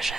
ближе.